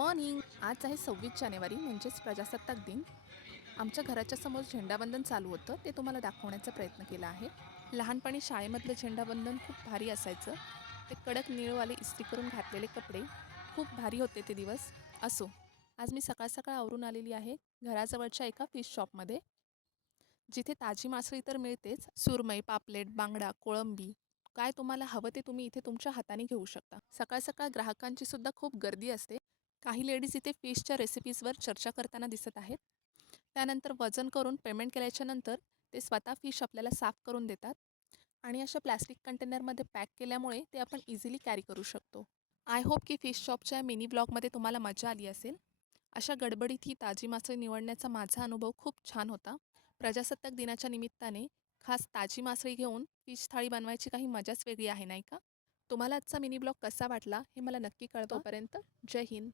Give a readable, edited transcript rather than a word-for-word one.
Morning. आज आहे 26 जानेवारी म्हणजेच प्रजासत्ताक दिन. आमच्या घराच्या समोर झेंडावंदन चालू होतं, ते तुम्हाला दाखवण्याचा प्रयत्न केला आहे. लहानपणी शाळेमधलं झेंडावंदन खूप भारी असायचं. ते कडक निळवाले इस्त्री करून घातलेले कपडे खूप भारी होते ते दिवस. असो, आज मी सकाळ सकाळ आवरून आलेली आहे घराजवळच्या एका फिश शॉपमध्ये, जिथे ताजी मासळी तर मिळतेच, सुरमई, पापलेट, बांगडा, कोळंबी, काय तुम्हाला हवं ते तुम्ही इथे तुमच्या हाताने घेऊ शकता. सकाळ सकाळ ग्राहकांची सुद्धा खूप गर्दी असते. काही लेडीज इथे फिशच्या रेसिपीजवर चर्चा करताना दिसत आहेत. त्यानंतर वजन करून पेमेंट केल्याच्या नंतर ते स्वतः फिश आपल्याला साफ करून देतात आणि अशा प्लॅस्टिक कंटेनरमध्ये पॅक केल्यामुळे ते आपण इझिली कॅरी करू शकतो. आय होप की फिश शॉपच्या मिनी ब्लॉगमध्ये तुम्हाला मजा आली असेल. अशा गडबडीत ही ताजी मासळी निवडण्याचा माझा अनुभव खूप छान होता. प्रजासत्ताक दिनाच्या निमित्ताने खास ताजी मासळी घेऊन फिश थाळी बनवायची काही मजाच वेगळी आहे, नाही का? तुम्हाला आजचा मिनी ब्लॉग कसा वाटला हे मला नक्की कळवा. तोपर्यंत जय हिंद.